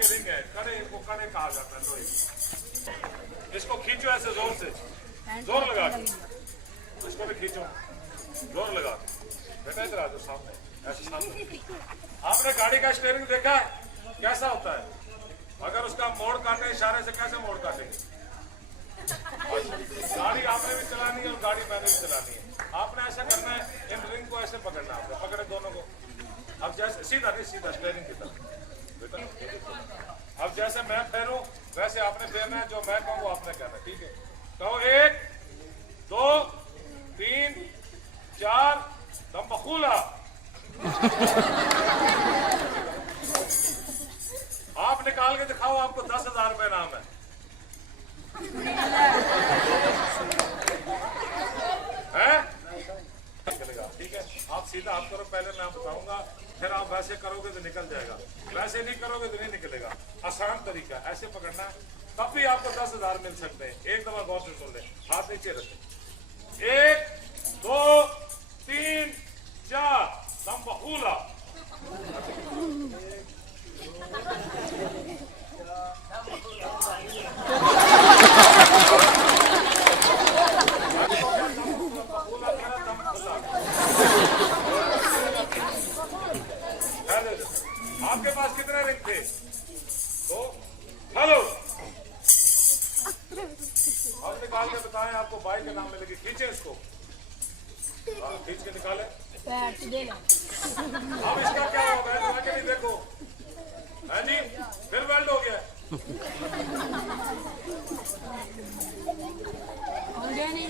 के रिंग है, कड़े, इनको कड़े कहा जाता है लोहे। इसको खींचो ऐसे जोर से, जोर लगा के, इसको भी खींचो, जोर लगा के। बेटा इधर आ जाओ सामने, ऐसे सामने। आपने गाड़ी का स्टीयरिंग देखा है कैसा होता है? अगर उसका मोड़ काटे इशारे से, कैसे मोड़ काटेंगे? गाड़ी आपने भी चलानी है और गाड़ी मैंने भी चलानी है। आपने ऐसा करना है, इन रिंग को ऐसे पकड़ना है, पकड़े दोनों को। अब जैसे सीधा नहीं, सीधा स्टीयरिंग की तरफ बेटा। अब जैसे मैं फेरूं वैसे आपने फेरना है, जो मैं कहूँ वो आपने कहना है, ठीक है? कहो 1 2 3 4 दम बखूला। आप निकाल के दिखाओ, आपको 10,000 रुपए नाम है। ठीक है, आप सीधा आप करो, पहले मैं बताऊंगा, फिर आप वैसे करोगे तो निकल जाएगा, वैसे नहीं करोगे तो नहीं निकलेगा। आसान तरीका, ऐसे पकड़ना है, तब भी आपको 10,000 मिल सकते हैं। एक दफा गौर से सुन ले, हाथ नीचे रखें। 1 2 3 4 दम बखूला। आपके पास कितने रिंग थे? तो हेलो, अब निकाल के बताएं, आपको बाइक के नाम मिलेगी। खींचे इसको, खींच के निकाले। अब इसका क्या होगा? आगे नहीं देखो, है जी, फिर वेल्ड हो गया। नहीं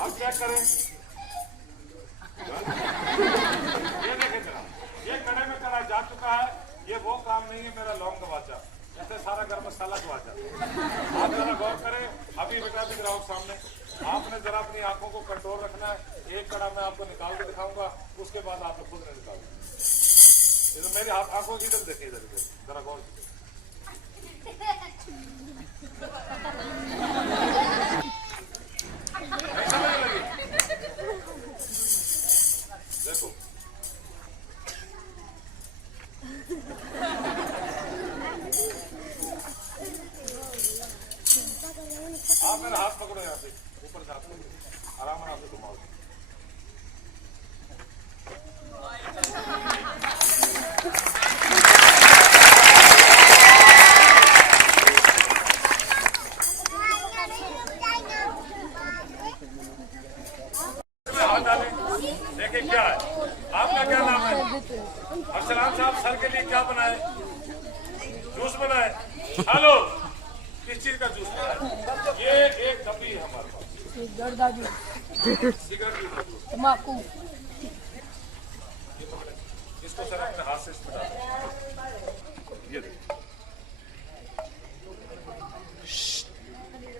आप चेक करें, ये देखें जरा, ये कड़े में कड़ा जा चुका है। ये वो काम नहीं है मेरा लौंग दबाचा, ऐसे सारा गर्म मसाला दबाचा। आप जरा गौर करें, अभी बेटा दिख रहा हूँ सामने। आपने जरा अपनी आंखों को कंट्रोल रखना है। एक कड़ा मैं आपको निकाल के दिखाऊंगा, उसके बाद आप खुद ने निकालना। मेरी आंखों की इधर देखिए, इधर जरा गौर कीजिए। देखो, आप मेरा हाथ पकड़ो, यहाँ से ऊपर से हाथ पकड़ो, आराम आराम से घुमाओ। हाथ डालें, देखिए क्या है। आपका क्या नाम है? अरसलान साहब सर के लिए क्या बनाए? जूस बनाए। हेलो, किस चीज का जूस बनाए? ये एक डब्बी है हमारे पास, सिगरेट तंबाकू। इसको सर अपने हाथ से इसमें डालें। ये देखिए,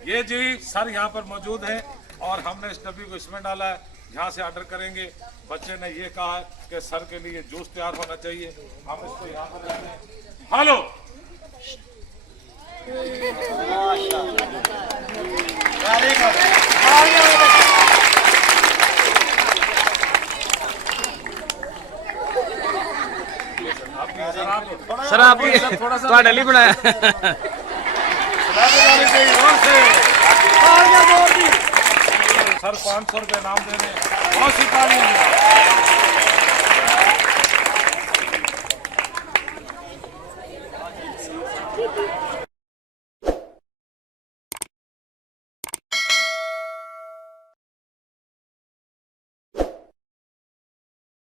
ये जी सर यहाँ पर मौजूद है और हमने इस डब्बी को इसमें डाला है। यहाँ से ऑर्डर करेंगे। बच्चे ने ये कहा है कि सर के लिए जूस तैयार होना चाहिए, हम इसको यहाँ पर रखते हैं। हेलो, सर आप थोड़ा सा डेली बनाया सर 500 रुपये नाम दे रहे, बहुत सी तालियां।